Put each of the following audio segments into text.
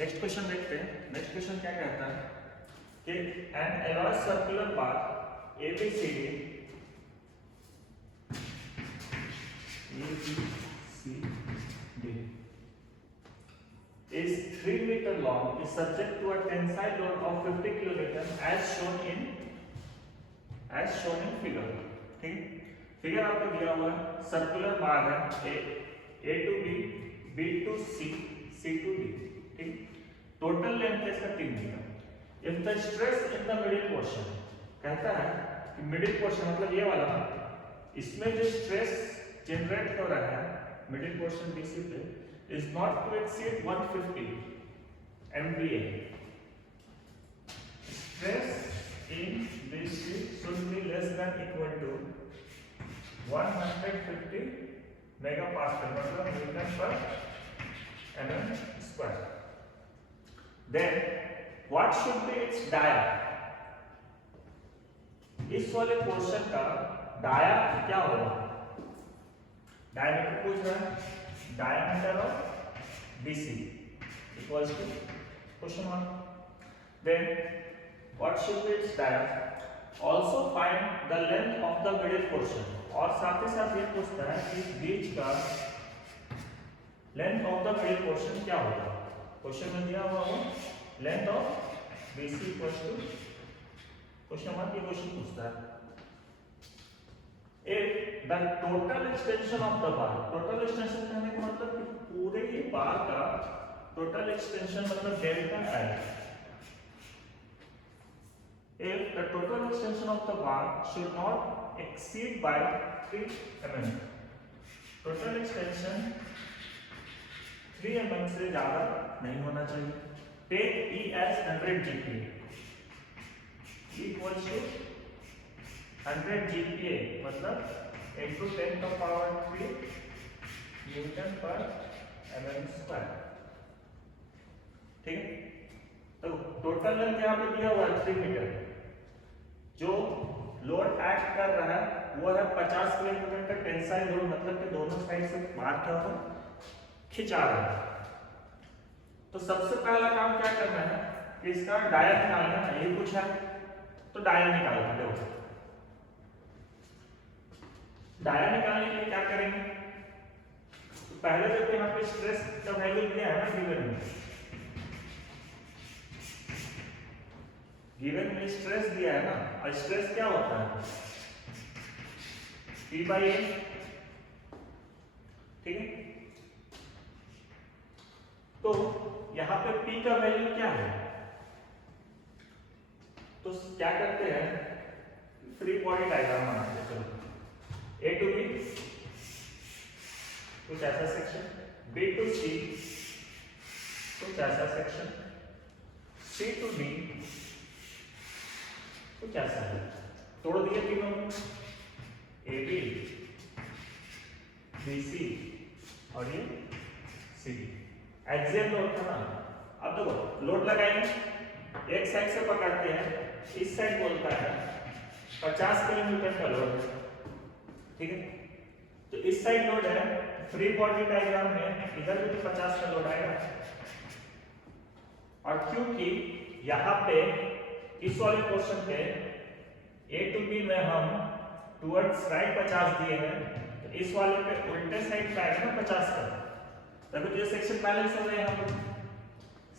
Next question देखते हैं। Next question क्या कहता है कि N alloy circular path ABCD is 3 meter long, is subject to a tensile load of 50 kilonewton as shown in figure। ठीक, figure आपको दिया हुआ है, सर्कुलर बार है A to B, B to C, C to D। ठीक, total length है इसका 3 metre. If the stress in the middle portion, कहता है कि मिडिल पोर्शन मतलब ये वाला, इसमें जो स्ट्रेस जनरेट हो रहा है मिडिल पोर्शन BC पे is not to exceed 150 MPa, stress in BC should be less than equal to 150 megapascal, मतलब न्यूटन पर mm square। Then what should be its dia? इस वाले पोर्शन का डाया क्या होगा? डायमीटर पूछ रहा है, diameter of BC equals to question mark। Then what should be its dia? Also find the length of the middle portion, और साथ ही साथ ये पूछता है कि बीच का length of the middle portion क्या होगा। क्वेश्चन में दिया हुआ हो length of BC equals to question mark, ये क्वेश्चन पूछता है if the total extension of the bar, total extension कहने का मतलब कि पूरे ही बार का total extension मतलब delta I, if the total extension of the bar should not exceed by 3 mm, total extension 3 mm से ज्यादा नहीं होना चाहिए। take E as 100 GPa, E equals to 100 GPa मतलब into 10 का पावर 3 न्यूटन पर mm स्क्वायर। ठीक है, तो टोटल लेंथ यहाँ पे दिया हुआ है 3 मीटर, जो लोड एक्ट कर रहा है वो है 50 किलोमीटर का टेंसाइल लोड, मतलब कि दोनों साइड से बार क्या हो खिंचा रहा है। तो सबसे पहला काम क्या करना है कि इसका डाया निकालना है, ये पूछा है तो डाया निकालना है। डाया निकालने के लिए क्या करेंगे, तो पहले देखो यहाँ पे स्ट्रेस का वैल्यू दिया है ना गिवन में स्ट्रेस दिया है ना, और स्ट्रेस क्या होता है P/A। ठीक है, तो यहाँ पे P का वैल्यू क्या है, तो क्या करते हैं फ्री बॉडी डायग्राम बनाते हैं। चलो A to B कुछ ऐसा सेक्शन, B to C कुछ ऐसा सेक्शन, C to D कुछ ऐसा है। तोड़ दिए तीनों, AB, BC और ये CD। एक्सियल लोड था ना, अब देखो लोड लगाएंगे, एक साइड से पकड़ते हैं, इस साइड बोलता है 50 किलोमीटर का लोड है। ठीक है, तो इस साइड लोड है, फ्री बॉडी डायग्राम में इधर भी 50 का लोड आएगा, और क्योंकि यहाँ पे इस वाले पोर्शन पे A to B में हम टुवर्ड्स राइट 50 दिए हैं, तो इस वाले पे उल्टे साइड पे आएगा ना 50 का, तभी तो ये सेक्शन बैलेंस हो गया यहाँ पर।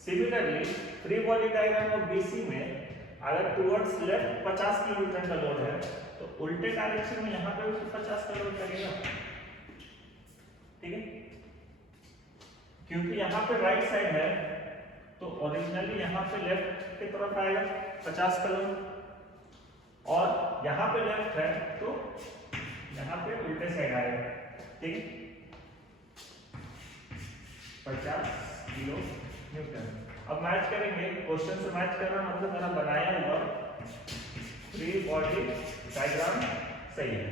Similarly free body diagram of BC में अगर टुवर्ड्स लेफ्ट 50 किलोमीटर का लोड है तो उल्टे डायरेक्शन में यहाँ पे भी 50 का लोड लगेगा। ठीक है, क्योंकि यहाँ पे राइट साइड है तो ओरिजिनली यहाँ पे लेफ्ट की तरफ आएगा 50 का लोड, और यहाँ पे लेफ्ट है तो यहाँ पे उल्टे साइड आएगा। ठीक है, 50 किलो न्यूटन। अब मैच करेंगे, क्वेश्चन से मैच करना मतलब मेरा बनाया हुआ फ्री बॉडी डायग्राम सही है।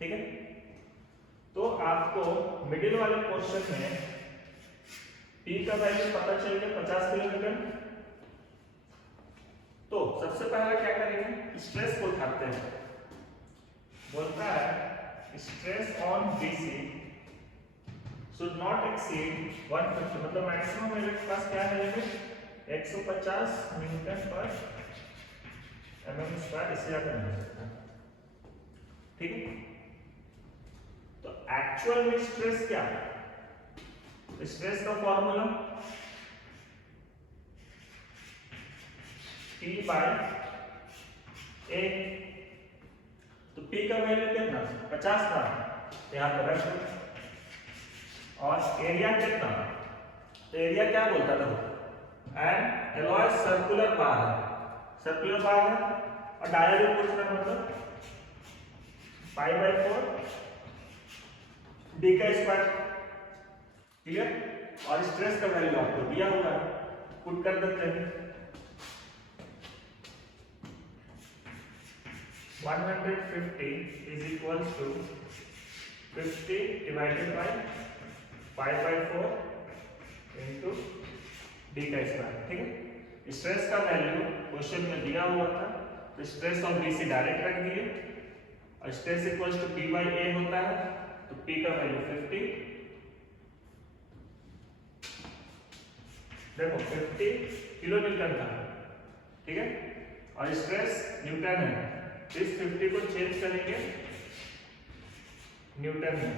ठीक है, तो आपको मिडिल वाले पोर्शन में P का वैल्यू पता चल गया 50 किलोमीटर। तो सबसे पहला क्या करेंगे, स्ट्रेस को उठाते हैं। बोलता है stress on BC should not exceed 150, मतलब मैक्सिमम मेरे पास क्या है लिमिट 150 न्यूटन पर mm स्क्वायर, इससे ज्यादा नहीं हो सकता। ठीक है, तो एक्चुअल में स्ट्रेस क्या है? स्ट्रेस का फॉर्मूला P बाय A, तो P का वैल्यू कितना 50 था, यहाँ पर रख दो। और एरिया कितना, तो एरिया क्या बोलता था, एंड एलॉय सर्कुलर बार है, सर्कुलर बार है, और डायरेक्ट पूछ रहा मतलब π/4 d का स्क्वायर। क्लियर, और स्ट्रेस का वैल्यू आपको दिया हुआ है, पुट कर देते हैं 150 is equals to 50 divided by π/4 into d का स्क्वायर। ठीक है, स्ट्रेस का वैल्यू क्वेश्चन में दिया हुआ था, तो स्ट्रेस ऑफ बी से डायरेक्ट रख दिए, और stress equals to P by A होता है, तो P का वैल्यू 50, देखो 50 किलो न्यूटन था। ठीक है, और स्ट्रेस न्यूटन है, इस 50 को चेंज करेंगे न्यूटन में,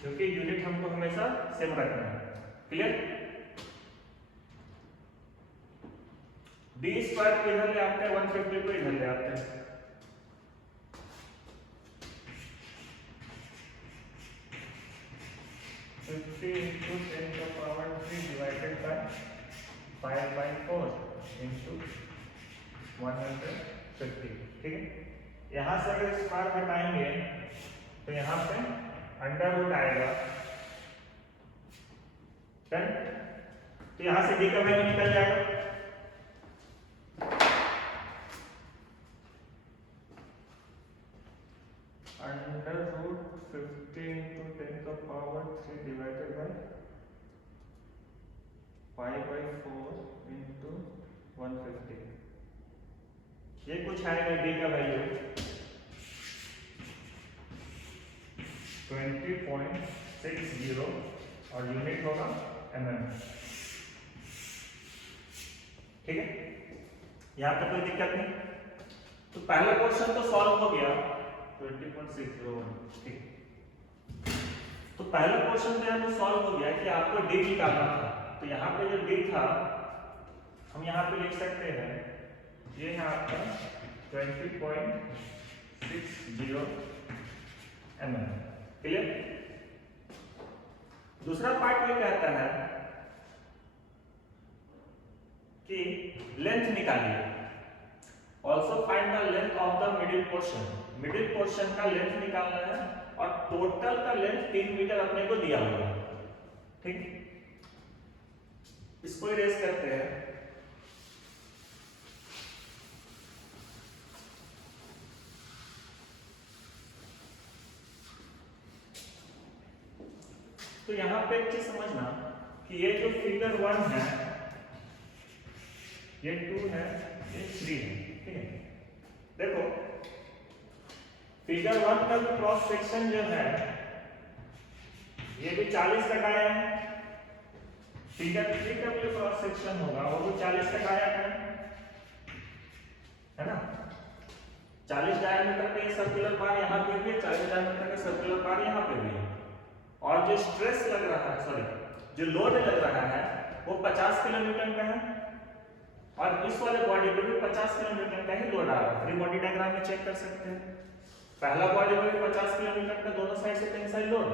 क्योंकि यूनिट हमको हमेशा सेम रखना है। क्लियर, डी स्क्वायर को इधर ले आते हैं, 150 को इधर ले आते हैं, इंटू 10 का पावर 3 डिवाइडेड बाय 5/4 इंटू 150। ठीक है, यहाँ से अगर स्क्वायर घटाएंगे तो यहाँ पे अंडर रूट आएगा 10, तो यहाँ से डी का वैल्यू निकल जाएगा, अंडर रूट 50 इंटू 10 का पावर 3 डिवाइडेड बाय 5/4 इंटू 150। ये कुछ आएगा, डी का वैल्यू 20.60 और यूनिट होगा mm। ठीक है, यहाँ तक कोई दिक्कत नहीं। तो पहला क्वेश्चन तो सॉल्व हो गया 20.601। ठीक, तो पहला क्वेश्चन तो यहाँ सॉल्व हो गया कि आपको डी निकालना था, तो यहाँ पे जो डी था हम यहाँ पे लिख सकते हैं, ये है आपका 20.60 mm। क्लियर, दूसरा पार्ट ये कहता है कि लेंथ निकालिए, also find the length of the middle portion, middle portion का लेंथ निकालना है, और टोटल का लेंथ 3 मीटर अपने को दिया हुआ है। ठीक, इसको इरेज करते हैं, तो यहां पे एक चीज समझना कि ये जो फिगर 1 है, ये 2 है, ये 3 है। ठीक है, देखो फिगर 1 का जो क्रॉस सेक्शन जो है ये भी 40 तक आया है, फिगर 3 का जो क्रॉस सेक्शन होगा वो भी 40 तक आया है ना। 40 डायमीटर का सर्कुलर बार यहाँ पे भी है, 40 डायमीटर का सर्कुलर बार यहाँ पे भी है, और जो स्ट्रेस लग रहा है, सॉरी जो लोड लग रहा है वो 50 किलोन्यूटन का है, और इस वाले बॉडी पे भी 50 किलोन्यूटन का ही लोड आ रहा है। फ्री बॉडी डायग्राम में चेक कर सकते हैं, पहला बॉडी में भी 50 किलोन्यूटन का दोनों साइड से टेंसाइल लोड,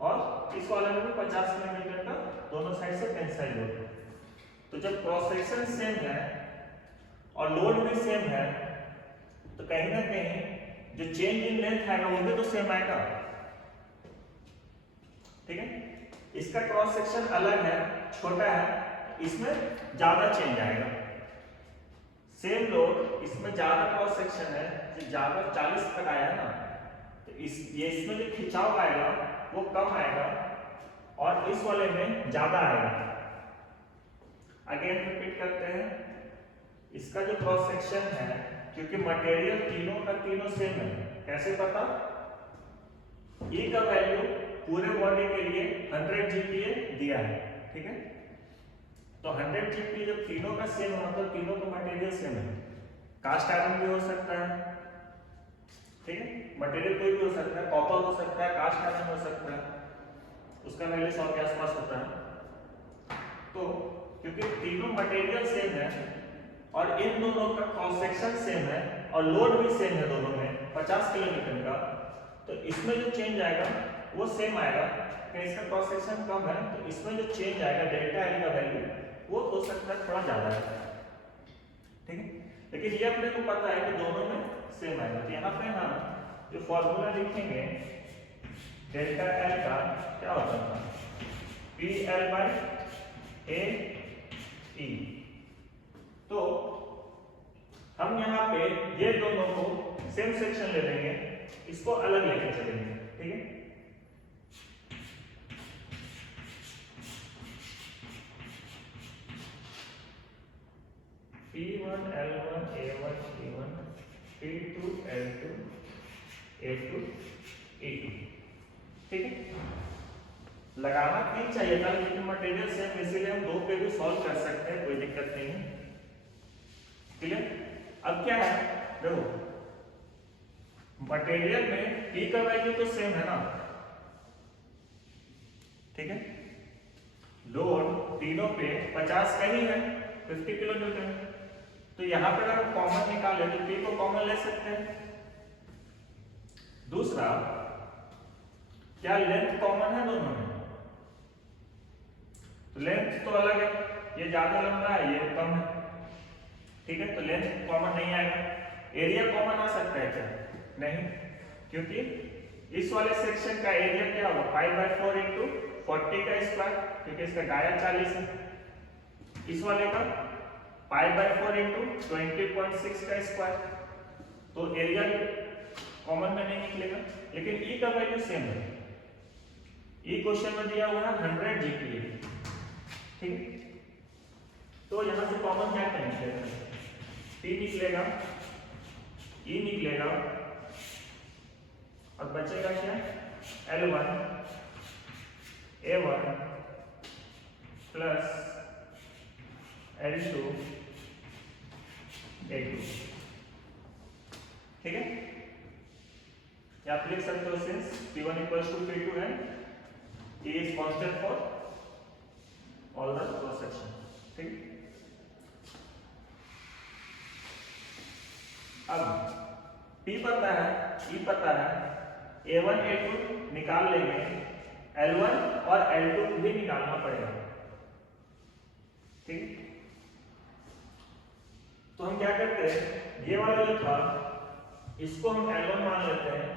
और इस वाले में भी 50 किलोन्यूटन का दोनों साइड से टेंसाइल लोड। तो जब क्रॉस सेक्शन सेम है और लोड भी सेम है, तो कहीं ना कहीं जो चेंज इन लेंथ आएगा वो भी तो सेम आएगा। ठीक है, इसका क्रॉस सेक्शन अलग है, छोटा है, इसमें ज्यादा चेंज आएगा। सेम लोड, इसमें ज्यादा क्रॉस सेक्शन है, जो ज्यादा 40 तक आया है ना, तो इसमें जो खिंचाव आएगा वो कम आएगा, और इस वाले में ज्यादा आएगा। अगेन रिपीट करते हैं, इसका जो क्रॉस सेक्शन है, क्योंकि मटेरियल तीनों का तीनों सेम है, कैसे पता, E का वैल्यू पूरे बॉडी के लिए 100 GPa दिया है, ठीक है। तो 100 GPa जब तीनों का सेम है मतलब तीनों का मटेरियल सेम है, कास्ट आयरन भी हो सकता है, ठीक है, मटेरियल कोई भी हो सकता है, कॉपर हो सकता है, कास्ट आयरन हो सकता है, उसका वैल्यू 100 के आसपास होता है। तो क्योंकि तीनों मटेरियल सेम है और इन दोनों का क्रॉस सेक्शन सेम है और लोड भी सेम है दोनों में 50 किलोमीटर का, तो इसमें जो चेंज आएगा वो सेम आएगा। कि इसका क्रॉस सेक्शन कम है तो इसमें जो चेंज आएगा डेल्टा एल का वैल्यू वो हो सकता है थोड़ा ज्यादा है, ठीक है। लेकिन ये अपने को पता है कि दोनों में सेम आएगा। तो यहाँ पे हम जो फॉर्मूला लिखेंगे डेल्टा एल का क्या होता था, पी एल बाई ए ई। तो हम यहाँ पे ये दोनों को सेम सेक्शन ले लेंगे, इसको अलग लेके चलेंगे, ठीक है। P1 L1 A1 E1 P2 L2 A2 E2, ठीक है। लगाना नहीं चाहिए था लेकिन मटेरियल सेम इसीलिए हम दो पे भी सॉल्व कर सकते हैं, कोई दिक्कत नहीं है, क्लियर। अब क्या है, देखो मटेरियल में P का वैल्यू तो सेम है ना, ठीक है। लोड तीनों पे 50 का ही है, 50 किलो न्यूटन। तो यहां पर अगर कॉमन निकाले तो P को कॉमन ले सकते हैं। दूसरा, क्या लेंथ कॉमन है दोनों में, तो लेंथ तो अलग है, ये ज्यादा लंबा है ये कम है, ठीक है। तो लेंथ कॉमन नहीं आएगा। एरिया कॉमन आ सकता है क्या, नहीं, क्योंकि इस वाले सेक्शन का एरिया क्या होगा, 5/4 इंटू 40 का स्क्वायर, क्योंकि इसका डाया 40 है। इस वाले का 5/4 इंटू 20.6 का स्क्वायर, तो एरिया कॉमन में नहीं निकलेगा। लेकिन ई का वैल्यू सेम है, ई क्वेश्चन में दिया हुआ है 100 GPa, ठीक है। तो यहां से कॉमन क्या निकलेगा, P निकलेगा, E निकलेगा और बचेगा क्या, L1 A1 plus L2 A2, ठीक है। या आप लिख सकते हो since P1 equals to P2 and E is constant for all the cross section, ठीक। अब P पता है, E पता है, A1 A2 निकाल लेंगे, L1 और L2 भी निकालना पड़ेगा, ठीक। तो हम क्या करते हैं, ये वाला जो था इसको हम L1 मान लेते हैं।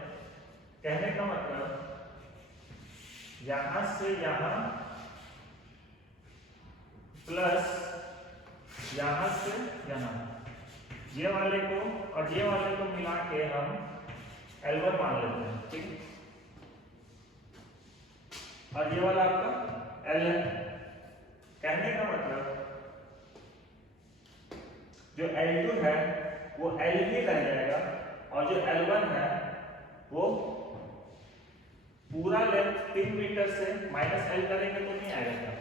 कहने का मतलब यहां से यहां प्लस यहां से यहां, ये वाले को और ये वाले को मिला के हम L1 मान लेते हैं, ठीक। और ये वाला आपका L है। कहने का मतलब जो L2 है वो L ही रह जाएगा और जो L1 है वो पूरा लेंथ 3 मीटर से माइनस L करेंगे तो नहीं आएगा।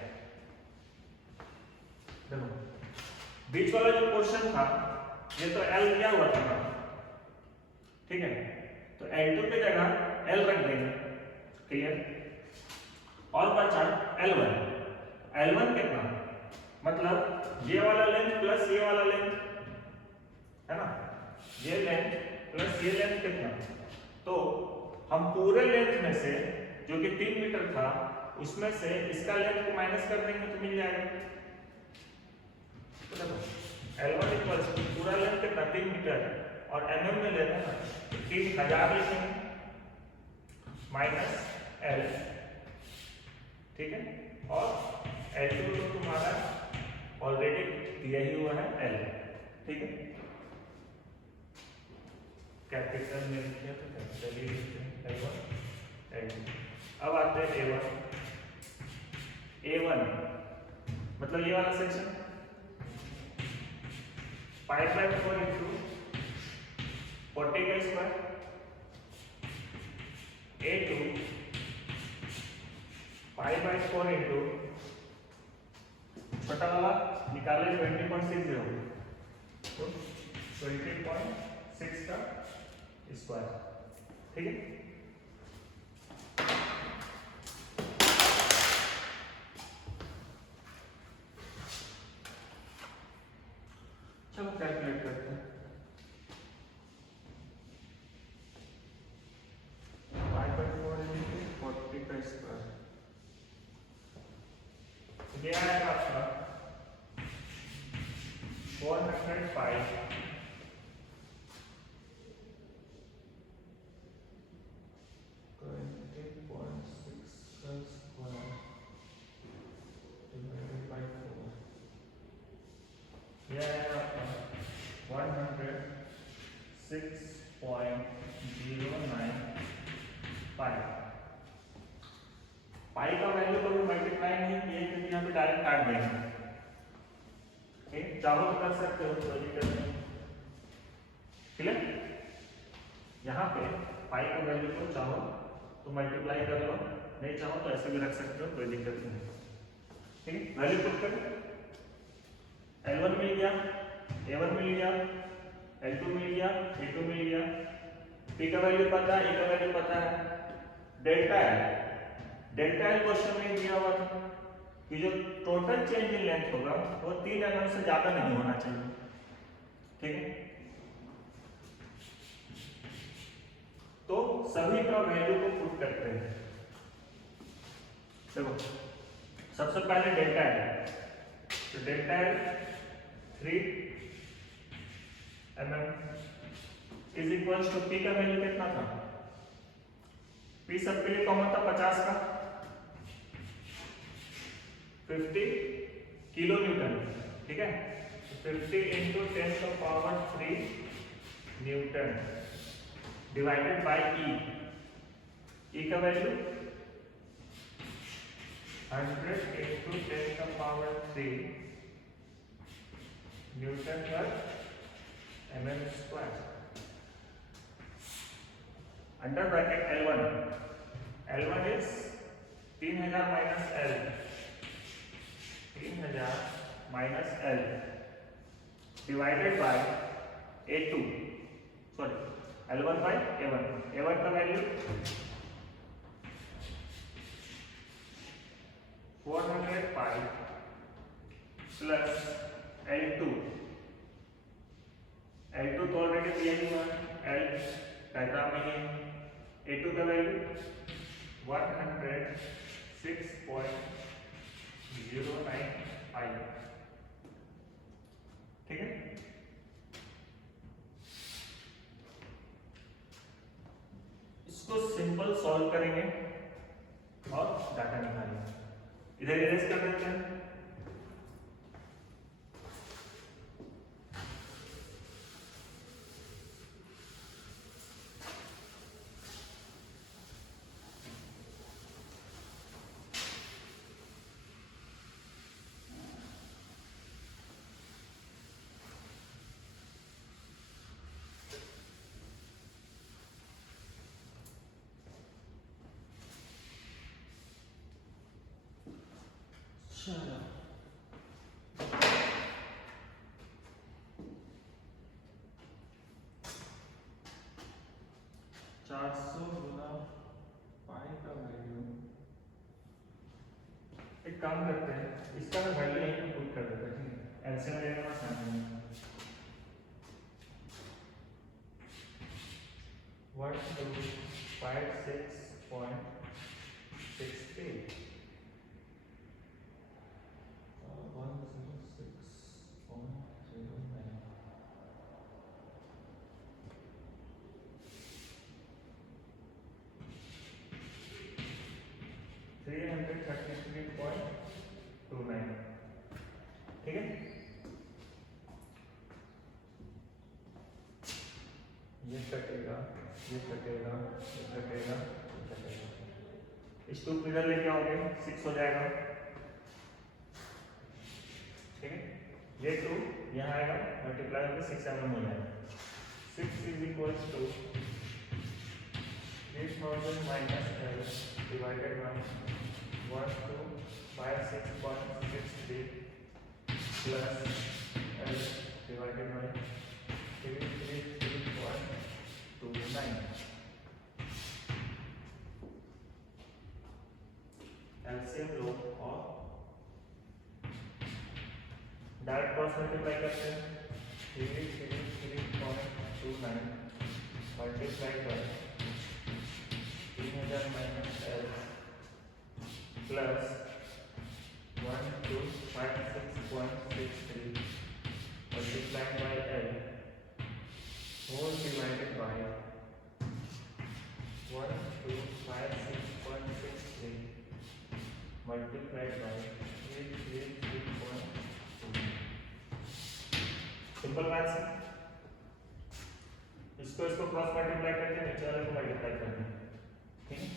देखो बीच वाला जो पोर्शन था ये तो L दिया हुआ था ना, ठीक है। तो L2 पे जगह L रख देंगे, क्लियर। और बचा L1। L1 कितना, मतलब ये वाला लेंथ प्लस ये वाला लेंथ है ना, ये लेंथ प्लस ये लेंथ कितना, तो हम पूरे लेंथ में से जो कि 3 मीटर था उसमें से इसका लेंथ को माइनस कर देंगे तो मिल जाएगा। तो देखो L1 इक्वल्स पूरा लेंथ कितना 3 मीटर और mm में लेते हैं ना 3000 लिखेंगे माइनस L, ठीक है। और L2 तो तुम्हारा ऑलरेडी दिया ही हुआ है L, ठीक है। कैपिटल में लिखिए तो कैपिटल ही लिखते हैं L1 L2। अब आते हैं A1 मतलब ये वाला सेक्शन 5/4 इंटू 40 का स्क्वायर A2 5/4 इंटू छोटा वाला निकाले 20.60 तो 20.6 का स्क्वायर। ठीक है, चलो कैलकुलेट करते हैं। 5/4 इंटू 40 का स्क्वायर ये आएगा आपका 405 पाई का वैल्यू कभी मल्टीप्लाई नहीं किए क्योंकि यहाँ पे डायरेक्ट काट देंगे। ठीक, चाहो तो कर सकते हो, कोई दिक्कत नहीं। क्लियर, यहाँ पे पाई का वैल्यू को चाहो तो मल्टीप्लाई कर लो, नहीं चाहो तो ऐसे भी रख सकते हो, कोई दिक्कत नहीं। ठीक है, वैल्यू पुट कर L1 मिल गया, A1 मिल गया, L2 मिल गया, A2 मिल गया, P का वैल्यू पता है, E का वैल्यू पता है, डेल्टा एल क्वेश्चन में दिया हुआ था कि जो टोटल चेंज इन लेंथ होगा वो 3 mm से ज्यादा नहीं होना चाहिए। ठीक है, तो सभी का वैल्यू को पुट करते हैं। देखो सबसे पहले डेल्टा एल, तो delta L 3 mm is equals to P का वैल्यू कितना था, पी सबके लिए कॉमन था 50 का, 50 किलो न्यूटन। ठीक है, 50 into 10⁻³ newton divided by E, E का वैल्यू 100 इंटू 10⁻³ न्यूटन पर mm square. Under bracket L1 is 3000 minus L, 3000 minus L divided by A2, sorry L1 by A1, A1 का value 405 plus L2 तो already दिया हुआ है, L diagram में है, A2 का वैल्यू 106.095। ठीक है, इसको सिंपल सॉल्व करेंगे और डाटा निकालेंगे। इधर इरेज कर देते हैं। चलो 400 गुना पाई का वैल्यू, एक काम करते हैं, इसका मैं वैल्यू यहीं पे पुट कर देते हैं। एलसीएम लेने में आसान है, 1256.68 333.29। ठीक है, ये कटेगा, ये कटेगा, ये कटेगा, ये कटेगा, इस 2 को इधर लेके आओगे 6 हो जाएगा। ठीक है, ये 2 यहाँ आएगा, मल्टीप्लाई होकर 6 mm हो जाएगा। 6 is equals to 3000 minus L divided by 106.095। 1256.63 plus L divided by 333.29. LCM लो और डायरेक्ट क्रॉस मल्टीप्लाई करते हैं 333.29 multiply by 3000 minus L plus 1256.63 multiplied by L whole divided by 1256.63 multiplied by 333.2. Simple maths है। इसको cross multiply करके नीचे वाले को मल्टीप्लाई कर दें, ठीक है।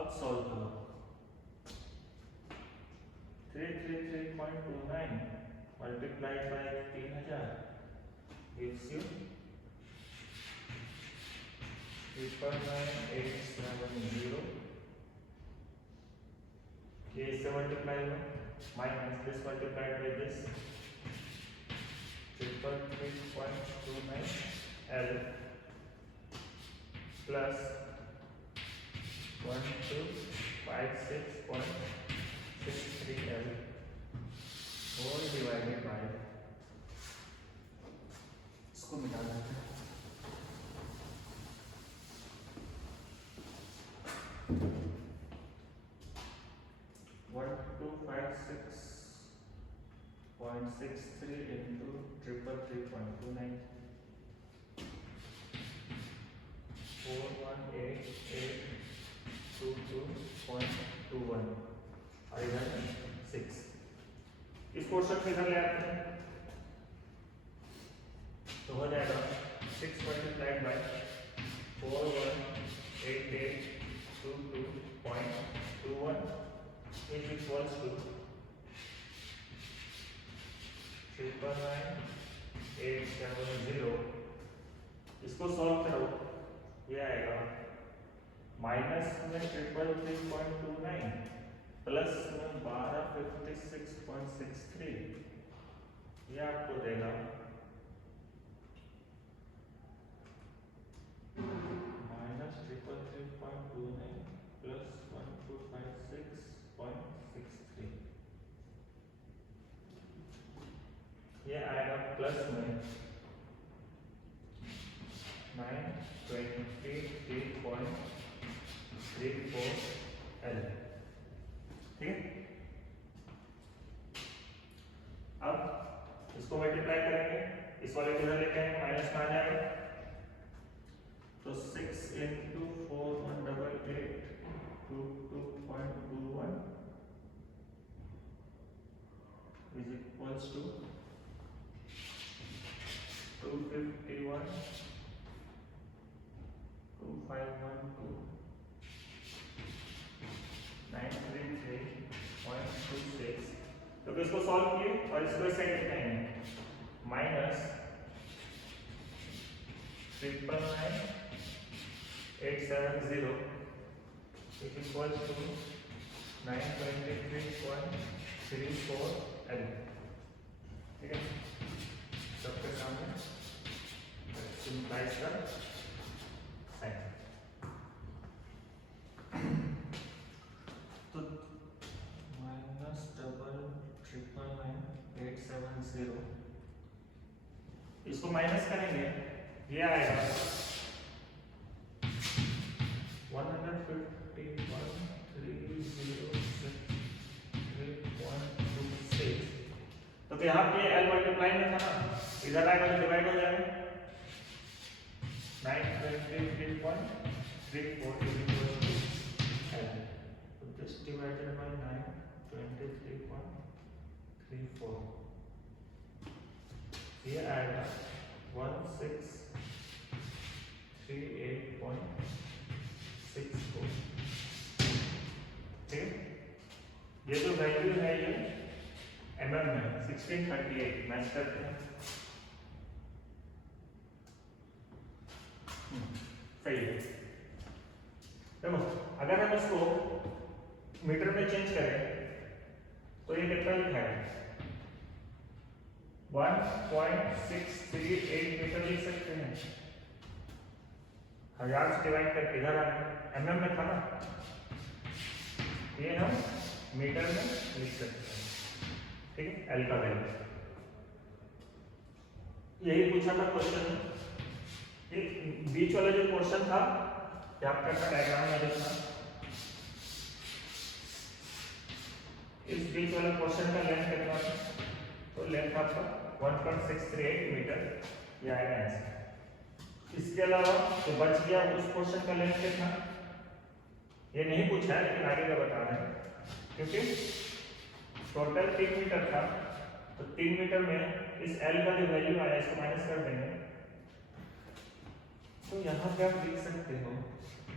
अब सॉल्व करो 333.29 multiplied by 3000 gives you 3.9870. ये इससे मल्टीप्लाई हो minus this multiplied by this 3.3.29 L plus 1256.63 L whole divided by, इसको मिटा देते हैं 1256.63 into 333.29 418,822.21 और इधर 6। इस पोर्शन को इधर ले आते हैं तो हो जाएगा 6 multiplied by 418,822.21 is equals to 99870। इसको सॉल्व करो, ये आएगा माइनस में 333.29 प्लस में 1256.63, ये आपको देगा माइनस 333.29 प्लस 1256.63, ये आएगा प्लस में 923.34 L, ठीक है। अब इसको मल्टीप्लाई करेंगे, इस वाले को इधर लेके आएंगे, माइनस में आ जाएगा तो 6 into 418822.21 is equals to 251,252,933.26। तो इसको सॉल्व किए और इसको इस साइड लेके आएंगे minus 99870 is equals to 923.34 L, ठीक है। सबके सामने सिंपलाइज का साइन तो माइनस 999,870 इसको माइनस करेंगे, ये आएगा 151,306.26। तो यहाँ पे L मल्टीप्लाई में था ना, इधर आएगा तो डिवाइड हो जाएगा 923.34 L, तो दिस डिवाइडेड बाय 923.34, ये आएगा 1638.64, ठीक है। ये जो वैल्यू है ये mm में 1638 मैच करते हैं, सही है। देखो अगर हम इसको मीटर में चेंज करें तो ये कितना लिखाएगा 1.638 मीटर लिख सकते हैं। 1000 से डिवाइड करके इधर आ गया, mm में था ना, ये हम मीटर में लिख सकते हैं। ठीक है, एल का वैल्यू यही पूछा था क्वेश्चन में। ये बीच वाला जो पोर्शन था ये आपका डायग्राम में देखना, इस बीच वाले पोर्शन का लेंथ कितना था, तो लेंथ आपका 1.638 मीटर ये आएगा आंसर। इसके अलावा जो बच गया उस पोर्शन का लेंथ कितना, ये नहीं पूछा है लेकिन आगे का बता रहे हैं, क्योंकि टोटल 3 मीटर था तो 3 मीटर में इस एल का जो वैल्यू आया इसको माइनस कर देंगे, तो यहाँ पे आप लिख सकते हो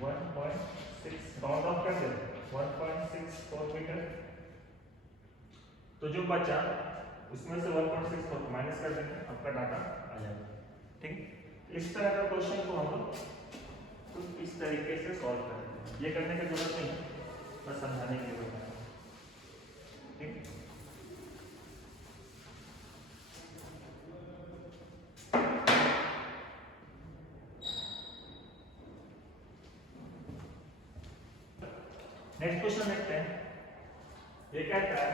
1.6 राउंड ऑफ कर देते 1.64 मीटर, तो जो बचा उसमें से 1.64 माइनस कर देंगे, आपका डाटा आ जाएगा। ठीक, इस तरह का क्वेश्चन को हम लोग कुछ इस तरीके से सॉल्व करेंगे। ये करने की जरूरत नहीं, बस समझाने की जरूरत है। ठीक, नेक्स्ट क्वेश्चन देखते हैं। ये कहता है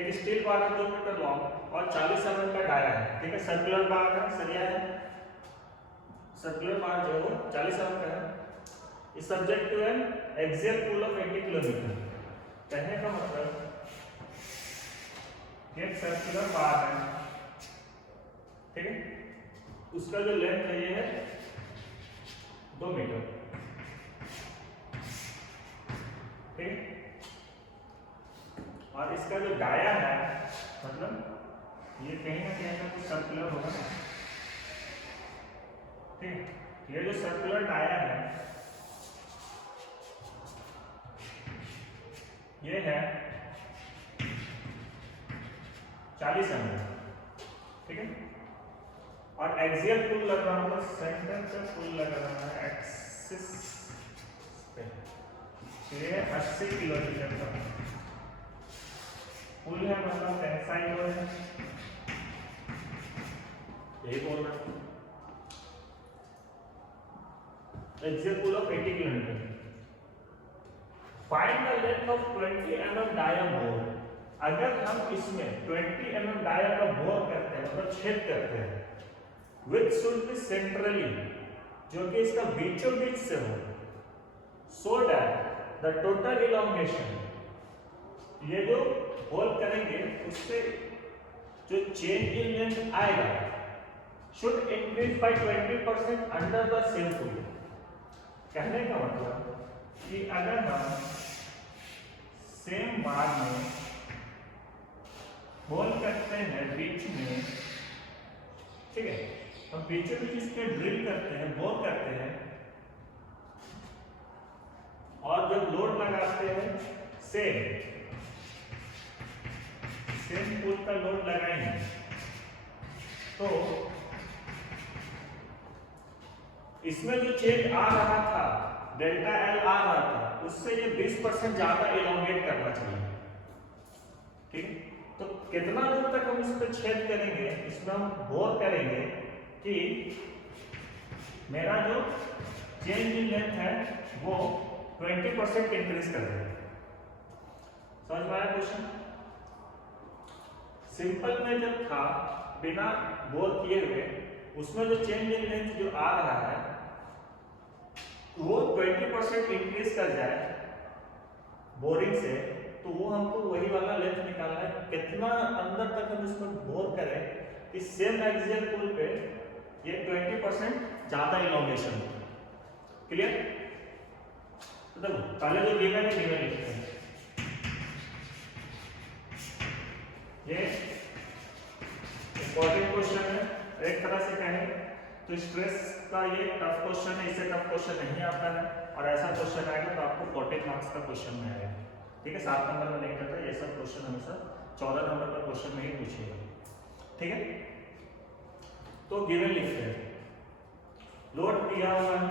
एक स्टील बार 2 मीटर लॉन्ग और 40 mm का डाया है। ठीक है, सर्कुलर बार है, सरिया है, सर्कुलर बार जो है वो 40 mm का है, is subject to an axial pull of 80 kilometre. कहने का मतलब एक सर्कुलर बार है, ठीक है, उसका जो लेंथ है ये है 2 मीटर। ठीक, और इसका जो डाया है मतलब ये कहीं ना कहीं कुछ सर्कुलर होगा। ठीक, ये जो सर्कुलर डाया है ये है 40 mm। ठीक है, और एक्सियल पुल लग रहा है, सेंटर से पुल लग रहा है एक्सिस पे, ये 80 किलोमीटर का पुल है, मतलब टेंसाइल लोड है, यही बोल रहा है। Axial pull of 80 kilometre. Find the length of 20 mm dia bore. अगर हम इसमें 20 mm डाया का बोर करते हैं, मतलब छेद करते हैं, which should be centrally, जो कि इसका बीचों बीच से हो, so that the total elongation, ये जो होल करेंगे उससे जो चेंज इन लेंथ आएगा should increase by 20% under the same pull। कहने का मतलब कि अगर हम सेम बार में होल करते हैं बीच में, ठीक है, हम बीचों बीच इसके ड्रिल करते हैं, बोर करते हैं, और जब लोड लगाते हैं सेम पुल का लोड लगाएंगे तो इसमें जो चेंज आ रहा था डेल्टा एल आ रहा था, उससे ये 20% ज्यादा इलोंगेट करना चाहिए। ठीक, तो कितना दूर तक हम इस पर छेद करेंगे, इसमें हम बोर करेंगे कि मेरा जो चेंज इन लेंथ है वो 20% इंक्रीज कर देगा। समझ में आया क्वेश्चन? सिंपल में जब था बिना बोर किए हुए, उसमें जो चेंज इन लेंथ जो आ रहा है वो 20% इंक्रीज कर जाए बोरिंग से, तो वो हमको वही वाला लेंथ निकालना है, कितना अंदर तक हम इसको बोर करें कि सेम एक्सियल पुल पे ये 20% ज्यादा इलोंगेशन हो। क्लियर? तो देखो पहले जो गिवन है गिवन लिखते हैं, ये इंपॉर्टेंट क्वेश्चन है एक तरह से कहें तो। स्ट्रेस का ये टफ क्वेश्चन है, इससे टफ क्वेश्चन नहीं आता है, और ऐसा क्वेश्चन आएगा तो आपको 14 मार्क्स का क्वेश्चन में आएगा। ठीक है, 7 नंबर में नहीं करता, ये सब क्वेश्चन हमेशा 14 नंबर का क्वेश्चन में ही पूछेगा। ठीक है, तो गिवन लिखते हैं, लोड दिया हुआ है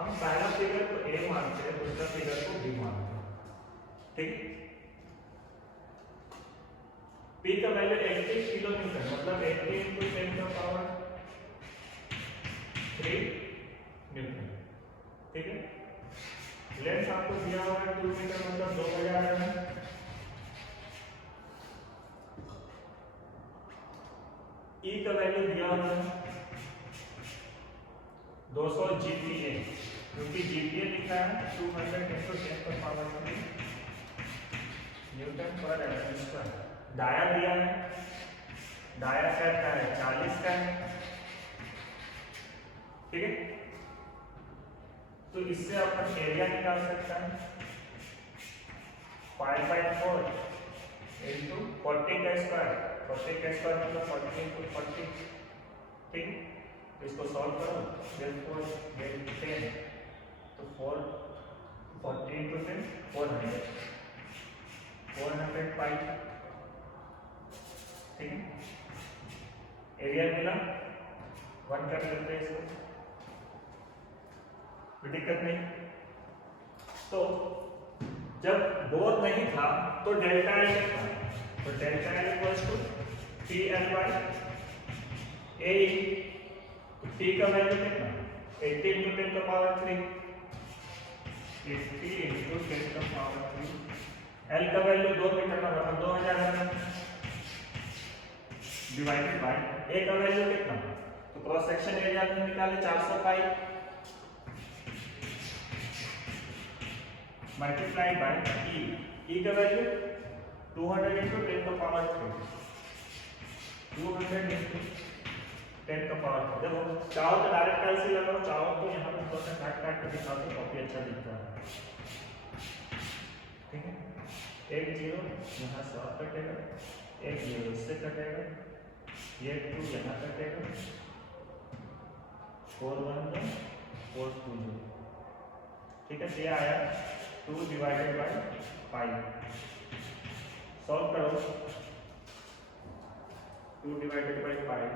हम पहला फिगर को ए मानते हैं, दूसरा फिगर को बी मानते हैं, ठीक। पी का वैल्यू 80 किलो न्यूटन, मतलब 80 × 10⁻³ न्यूटन, ठीक है। लेंथ आपको दिया हुआ है 2 मीटर, मतलब 2000 mm। ई का वैल्यू दिया हुआ है 200 GPa, क्योंकि GPa लिखा है 200 × 10⁻³ न्यूटन पर mm²। डाया दिया है, डाया क्या है 40 का है, ठीक है। तो इससे अपन एरिया निकाल सकते हैं 5/4 × 40 का स्क्वायर, 40 का स्क्वायर मतलब 40 × 40, ठीक। इसको सॉल्व करो, therefore get 10, तो 40 × 10 400 पाई, ठीक है। एरिया मिला 1 कर लेते हैं इसको, कोई दिक्कत नहीं। तो जब बोर नहीं था तो डेल्टा एल कितना, तो delta L equals to TL/A। T का वैल्यू कितना 80 × 10⁻³ 80 × 10⁻³। एल का वैल्यू 2 मीटर का, मतलब 2000 mm डिवाइडेड बाय ए का वैल्यू कितना, तो क्रॉस सेक्शन एरिया में निकाले 400 pi multiplied by E. E का वैल्यू 200 × 10⁻³, 200 × 10⁻³। देखो चाहो तो डायरेक्ट ऐसे लगाओ, चाहो तो यहाँ पे थोड़ा सा काट के दिखाओ तो काफी अच्छा दिखता है, ठीक है। एक 0 यहाँ से और कटेगा, एक 0 इससे कटेगा, ये 2 यहाँ कटेगा, 4 1 4 2 0, ठीक है। ये आया 2/5। सॉल्व करो 2/5,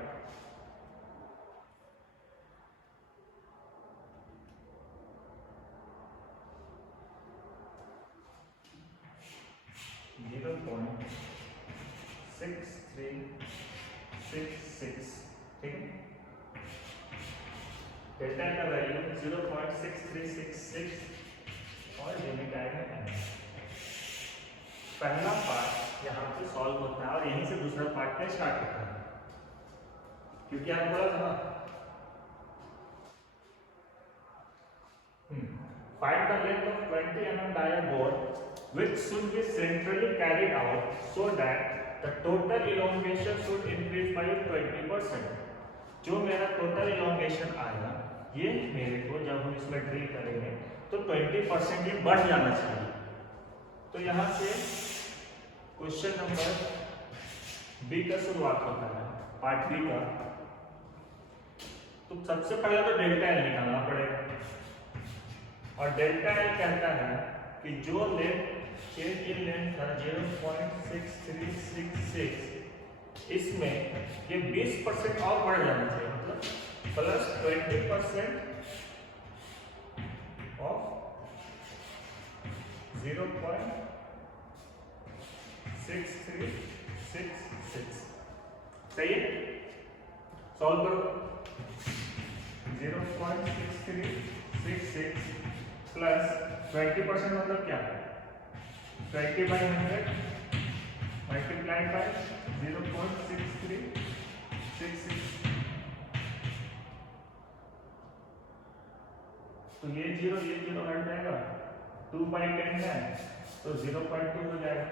0.6366, ठीक है। डेल्टा का वैल्यू 0.6366 और लिमिट आएगा n। पहला पार्ट यहाँ पे सॉल्व होता है और यहीं से दूसरा पार्ट का स्टार्ट होता है, क्योंकि आपको बोला था find the length of 20 mm dia board which should be centrally carried out so that the total elongation should increase by 20%। जो मेरा टोटल elongation आएगा ये मेरे को जब हम इसमें ड्रिल करेंगे तो 20% ये बढ़ जाना चाहिए। तो यहाँ से क्वेश्चन नंबर बी का शुरुआत होता है, पार्ट बी का। तो सबसे पहले तो डेल्टा एल निकालना पड़ेगा, और डेल्टा एल कहता है कि जो लेंथ चेन की लेंथ था 0.6366, इसमें ये 20% और बढ़ जाना चाहिए, मतलब प्लस 20% ऑफ 0.6366, सही है। सॉल्व करो 0.6366 प्लस 20% मतलब क्या, 20/100 मल्टीप्लाइड बाय 0.6366, तो ये 0 हट जाएगा, 2/10 है तो 0.2 हो जाएगा।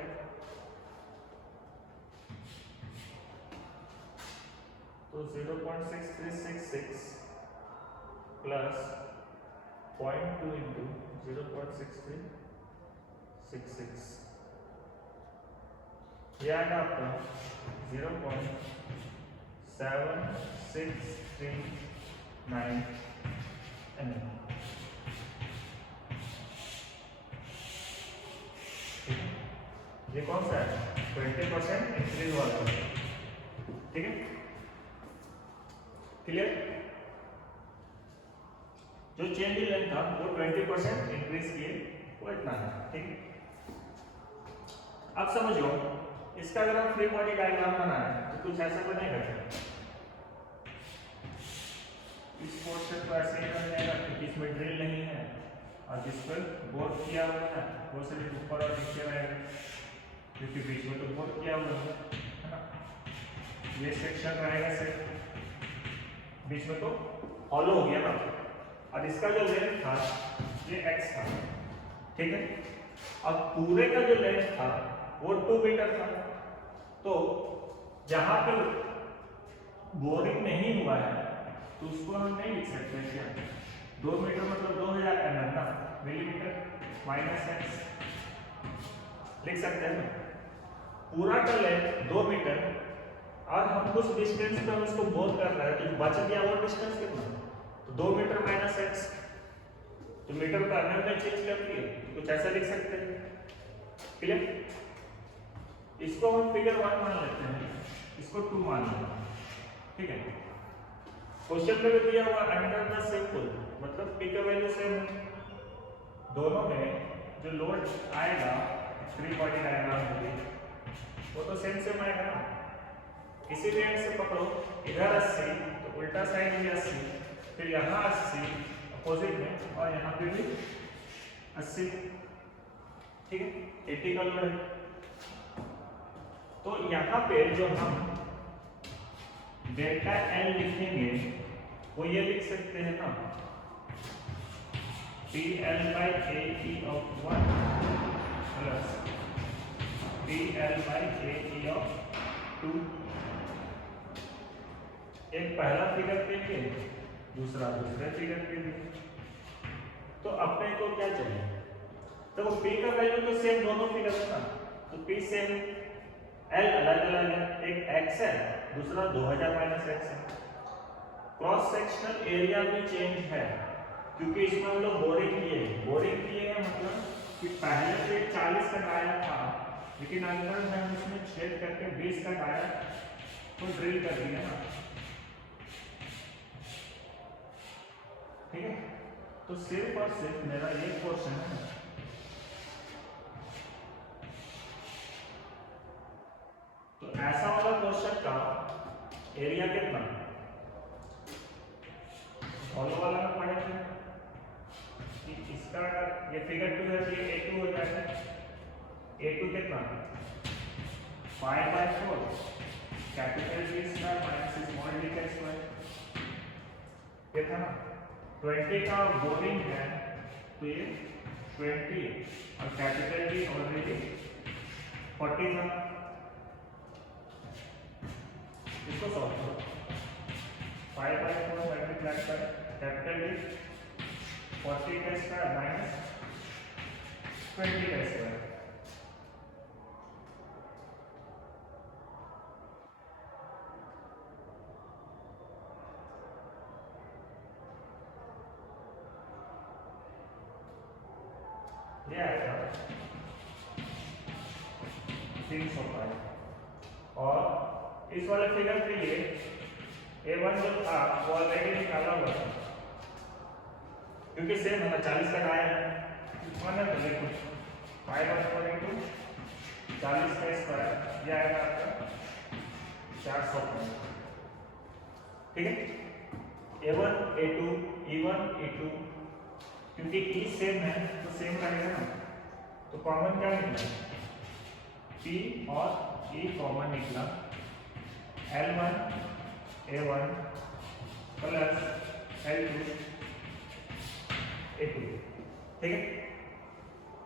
तो 0.6366 प्लस 0.2 इंटू 0.6366, ये आएगा आपका 0.7639 mm। ये कौन सा है 20% इंक्रीज वाला, ठीक है, क्लियर। जो चेन की लेंथ था वो 20% इंक्रीज किए, वो इतना है। ठीक है, अब समझो इसका अगर हम फ्री बॉडी डायग्राम बनाए तो कुछ ऐसा बनेगा क्या? इस पोर्शन को ऐसे ही बन जाएगा क्योंकि इसमें ड्रिल नहीं है, और जिस पर बोर किया हुआ है वो सिर्फ ऊपर और नीचे रहेगा, क्योंकि बीच में तो बोर किया हुआ है ना। ये सेक्शन रहेगा सिर्फ, बीच में तो हॉलो हो गया ना। और इसका जो लेंथ था ये x था। ठीक है, अब पूरे का जो लेंथ था वो 2 मीटर था। तो जहां पर बोरिंग नहीं हुआ है तो उसको हम नहीं लिख सकते क्या? 2 मीटर मतलब 2000 mm ना, मिलीमीटर माइनस x लिख सकते हैं ना। पूरा का लेंथ 2 मीटर और हम कुछ डिस्टेंस पे हम इसको बोर कर रहे हैं, तो बच गया वो डिस्टेंस कितना? तो 2 मीटर माइनस x, तो मीटर को mm में चेंज कर दिए, कुछ ऐसा लिख सकते हैं। क्लियर? इसको हम फिगर 1 मान लेते हैं, इसको 2 मान लेते हैं। ठीक है, क्वेश्चन में भी दिया हुआ अंडर द सेम पुल, मतलब p का वैल्यू सेम है, दोनों में जो लोड आएगा फ्री बॉडी डायग्राम में वो तो सेम सेम आएगा ना। किसी भी एंड से पकड़ो, इधर 80 तो उल्टा साइड भी 80, फिर यहाँ 80 अपोजिट में, और यहाँ पे भी 80। ठीक है, 80 का लोड है। तो यहाँ पे जो हम डेल्टा एल लिखेंगे वो ये लिख सकते हैं ना, PL/AE of 1 plus PL/AE of 2। एक पहला फिगर के लिए, दूसरा दूसरे फिगर के लिए। तो अपने को क्या चाहिए? तो P का वैल्यू तो सेम दोनों फिगर है ना, तो P सेम, L अलग अलग है, एक x है दूसरा 2000 माइनस x है। क्रॉस सेक्शनल एरिया भी चेंज है क्योंकि इसमें हम लोग बोरिंग किए हैं मतलब कि पहले से 40 का डाया था, लेकिन अंदर में हम इसमें छेद करके 20 का डाया तो ड्रिल कर दिया ना। ठीक है, तो सिर्फ और सिर्फ मेरा ये पोर्शन है, तो ऐसा वाला पोर्शन का एरिया कितना? हॉलो वाला में पढ़ेंगे कि इसका ये फिगर 2 है, ये A2 हो जाएगा। A2 कितना? 5/4 capital D square minus small d का स्क्वायर, ये था ना। 20 का बोरिंग है तो ये 20 और कैपिटल D ऑलरेडी 40 था। इसको सॉल्व करो, 5/4 मल्टीप्लाई कर कैपिटल D 40 का स्क्वायर माइनस 20 का स्क्वायर, ये आएगा 305। और इस वाले फिगर के लिए A1 जो था वो ऑलरेडी निकाला हुआ था क्योंकि सेम हमें 40 का आया है, माने तो देखो 5/4 into 40 का स्क्वायर, ये आएगा आपका 400। ठीक है, A1 A2 E1 E2, क्योंकि E सेम है तो सेम रहेगा ना, तो कॉमन क्या निकला? P और E कॉमन निकला, L1 A1 plus L2 A2। ठीक है,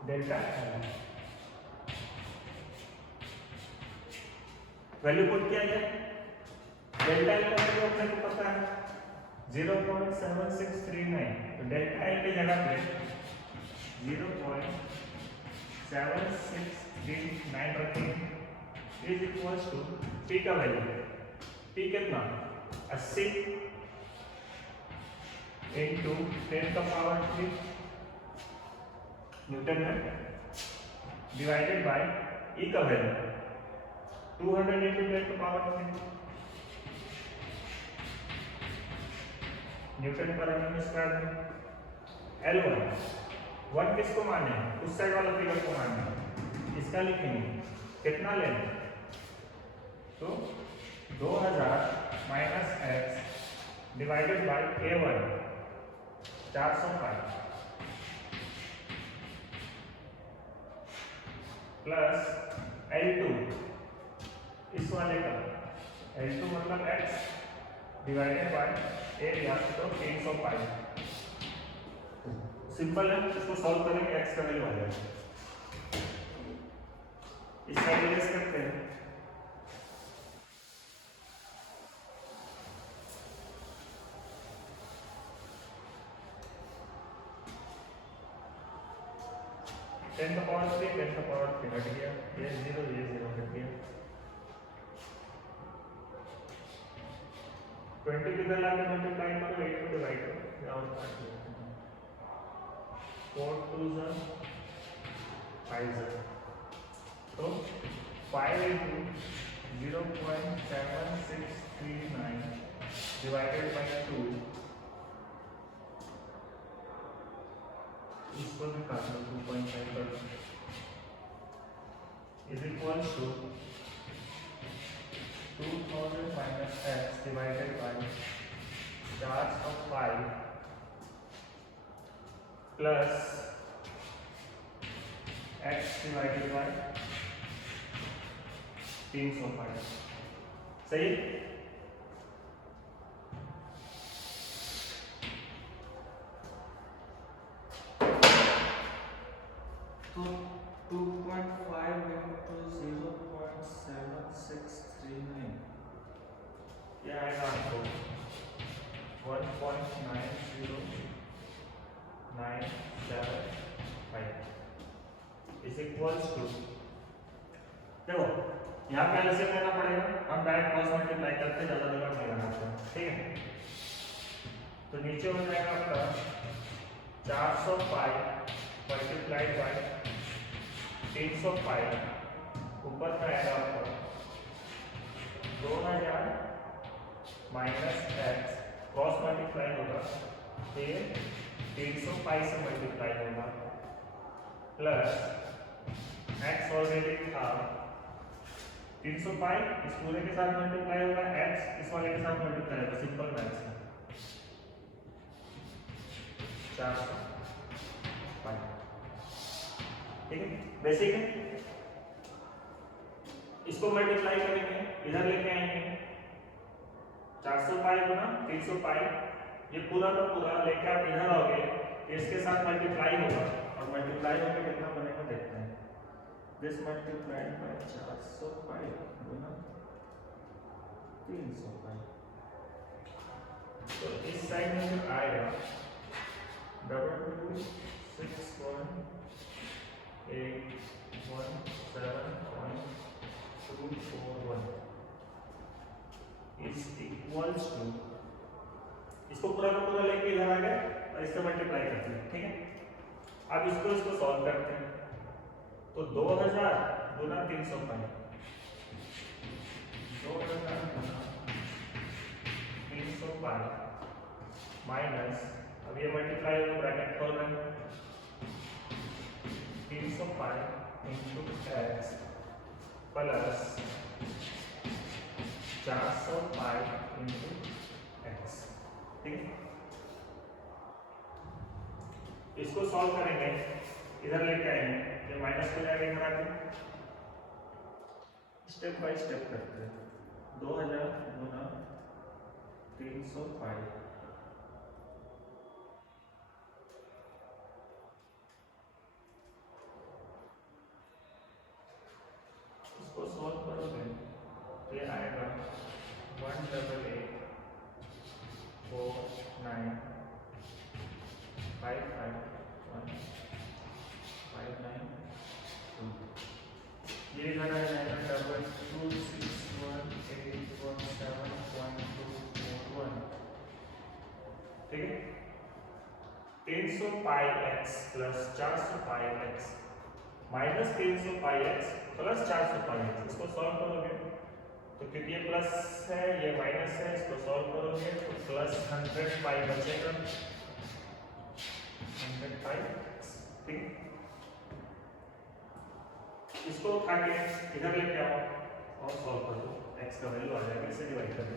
डेल्टा L वैल्यू पुट किया जाए। डेल्टा L का वैल्यू अपने को पता है 0.7639, तो डेल्टा L की जगह पे 0.7639 रखेंगे, इज इक्वल्स टू P का वैल्यू, P कितना? 80 into 10 का पावर 3 न्यूटन में, डिवाइडेड बाय E का वैल्यू 200 into 10 का पावर 3 न्यूटन पर mm स्क्वायर में। L1 1 किसको माने, उस साइड वाला फिगर को माने, इसका लिखेंगे कितना लें, तो 2000 minus x divided by A1 405 plus L2 इस वाले का L2 मतलब x डिवाइडेड बाय एरिया, तो 305। सिंपल है, इसको सॉल्व करेंगे x का वैल्यू आ जाएगा, इसका रिप्लेस करते हैं। टेन का पावर 3 हट गया, ये 0 हट गया, 20 किधर लाके मल्टीप्लाई करो, 8 को डिवाइड करो, और 4 2 5 तो 5 into 0.7639 divided by 2, इसको भी काट लो, 2.5 कर लो, is equal to 2000 minus x divided by charge of 5 plus x divided by 305। सही, तो 2.5 into 0.7639 क्या आएगा आपको, 1.90975 इज इक्वल्स टू, देखो यहाँ पे एलसीएम लेना पड़ेगा, हम डायरेक्ट क्रॉस मल्टीप्लाई करते हैं, ज्यादा दिमाग नहीं लगाते हैं, ठीक है। तो नीचे हो जाएगा आपका 405 मल्टीप्लाइड बाय 305, ऊपर का आएगा आपका 2000 माइनस एक्स, क्रॉस मल्टीप्लाई होगा, फिर 305 से मल्टीप्लाई होगा, प्लस एक्स ऑलरेडी था 305, इस पूरे के साथ मल्टीप्लाई होगा, एक्स इस वाले के साथ मल्टीप्लाई होगा, सिंपल मैथ्स है, 405, ठीक है, बेसिक है। इसको मल्टीप्लाई करेंगे, इधर लेके आएंगे, 405 गुना 305, ये पूरा का पूरा लेके आप इधर आओगे, इसके साथ मल्टीप्लाई होगा, और मल्टीप्लाई होकर कितना बनेगा देखते हैं, दिस मल्टीप्लाइड बाय 405 गुना 305, तो इस साइड में जो आएगा 2268117.241 इज इक्वल्स टू, इसको पूरा का पूरा लेके इधर आ गए और इससे मल्टीप्लाई करते हैं, ठीक है। अब इसको सॉल्व करते हैं, तो 2000 गुना 305, 2000 गुना 305 माइनस, अब ये मल्टीप्लाई होगा, ब्रैकेट खोल रहे हैं, 305 into x plus 405 into x, ठीक है। इसको सॉल्व करेंगे, इधर लेके आएंगे, ये माइनस हो जाएगा इधर आके, स्टेप बाय स्टेप करते हैं, 2000 गुना 305 इसको सॉल्व करोगे, ये आएगा 18849551592, ये इधर आ जाएगा 2618117.241, ठीक है। 300 पाई एक्स प्लस 400 पाई एक्स माइनस 300 पाई एक्स प्लस 400 पाई एक्स, इसको सॉल्व करोगे तो क्योंकि ये प्लस है ये माइनस है, इसको सॉल्व करोगे तो प्लस 100 पाई बचेगा, 105x, ठीक है। इसको उठा के इधर लेके आओ और सॉल्व कर दो, x का वैल्यू आ जाएगा, इसे डिवाइड कर दो।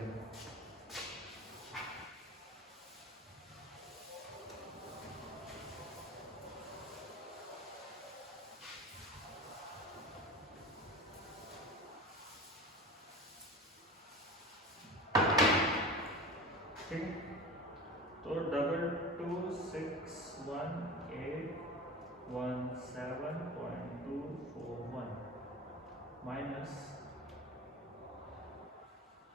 ठीक है, तो 22618117.241 माइनस,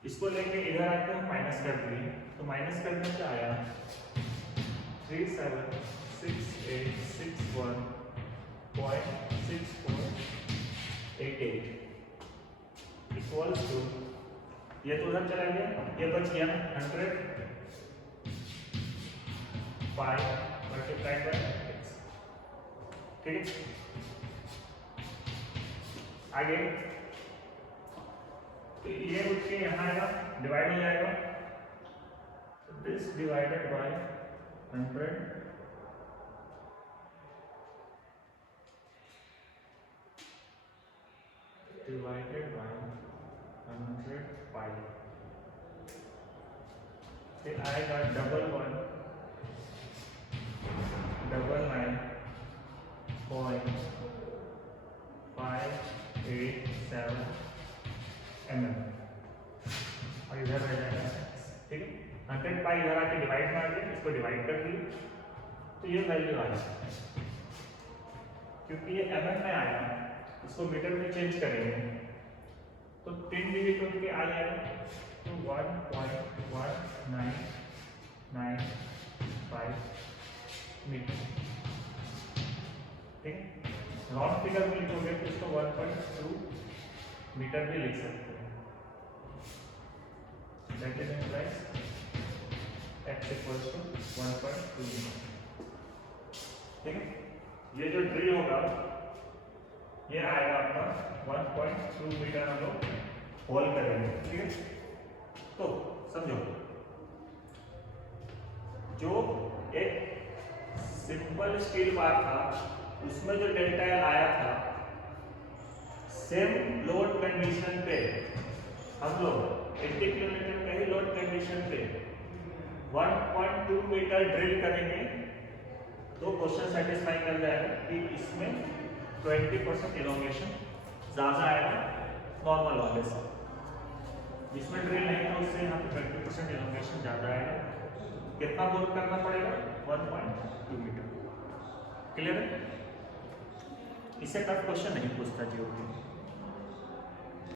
इसको लेके इधर आके हम माइनस कर दिए, तो माइनस करने से आया 376861.6488 इक्वल्स टू, ये तो उधर चला गया, ये बच गया 105 मल्टीप्लाइड बाय x, ठीक है। आगे तो ये उठ के यहाँ आएगा, डिवाइड हो जाएगा, this divided by 100 divided by 100 फिर आएगा 1199.587 mm और इधर रह जाएगा, ठीक है। 100 पाई इधर आके डिवाइड मार दिया, इसको डिवाइड कर दिए, तो ये वैल्यू आ जाएगा, क्योंकि ये mm में आया, इसको मीटर में चेंज करेंगे तो 10 डिजिट करके आ जाएगा, तो 1.1995 मीटर, ठीक है। राउंड फिगर में लिखोगे तो इसको 1.2 मीटर भी लिख सकते हैं, that is implies x equals to 1.2 metre, ठीक है। ये जो ड्रिल होगा ये आएगा आपका 1.2 मीटर हम लोग होल करेंगे, ठीक है। तो समझो, जो एक सिंपल स्टील बार था उसमें जो डेल्टा एल आया था, सेम लोड कंडीशन पे हम लोग 80 किलोमीटर के ही लोड कंडीशन पे 1.2 मीटर ड्रिल करेंगे तो क्वेश्चन सेटिस्फाई कर जाएगा कि इसमें 20% इलोंगेशन ज़्यादा आएगा नॉर्मल वाले से, जिसमें ड्रिल नहीं था उससे यहाँ पे 20% इलोंगेशन ज़्यादा आएगा। कितना बोर करना पड़ेगा? 1.2 मीटर। क्लियर है? इससे टफ क्वेश्चन नहीं पूछता जीओ।